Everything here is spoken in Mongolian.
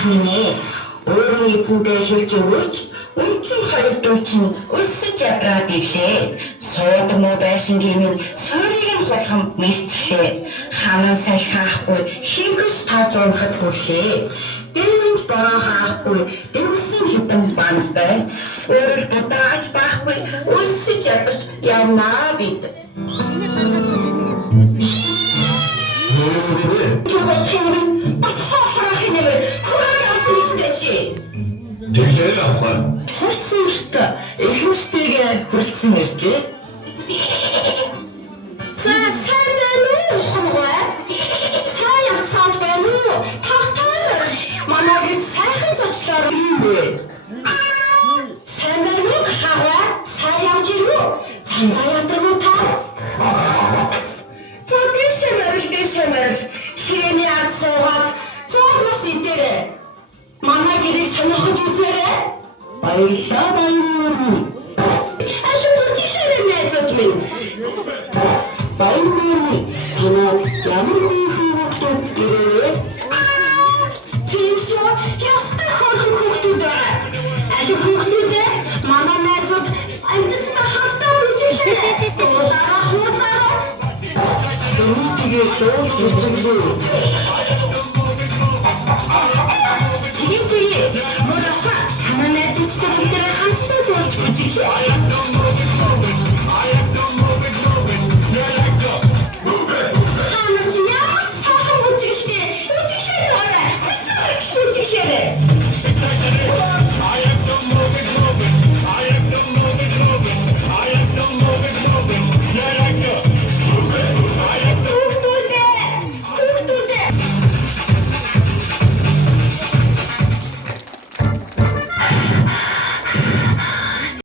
ах минь ээ. Өөрөө эзэндээ хэлж өгөөч. Өнцөг хоёр дуу чинь өсөж ядраад ирлээ. Суудмуу байшингийн минь суурийг нь хулгам мэрчлээ. Ханан салхи хаахгүй хингэж тарж унахад хүрлээ. Дэмж бороо хаахгүй дэвсэн хитэн банз байна. Өөрөө будааж байхгүй өсөж ядарч явнаа бид. Бас хоохорох юм бэ? Хүрээ явсан мэт чи. Тэглээ авах. Хурцсан өрт эхнэртэйгээ хүрэлцэн иржээ. За сайн байна уу хоногой? Сайн явцгааж байна уу? Тагтаа манайг сайхан зочлоор юм бэ? Сайн байна уу хаваа? Сайн явж ирвэ? Цандаа ядаргүй та? За дэшээ мэрэл ширээний ард суугаад зурмас идээрэй. Манай гэрийг сонирхож үзээрэй. Баярлалаа баярлалаа. Ашиг тийшээ найзууд минь. Баярлалаа. Танаа ямар хүүхдүүд гэрээ? Тийшээ ястаа хөрөн хүүхдүүд байна. Ашиг хүүхдүүдээ манай найзууд амьдтай хамтдаа бүжиглээ. Уусаараа хууртаараа. Үүнийгээ шууд үзүүлээ.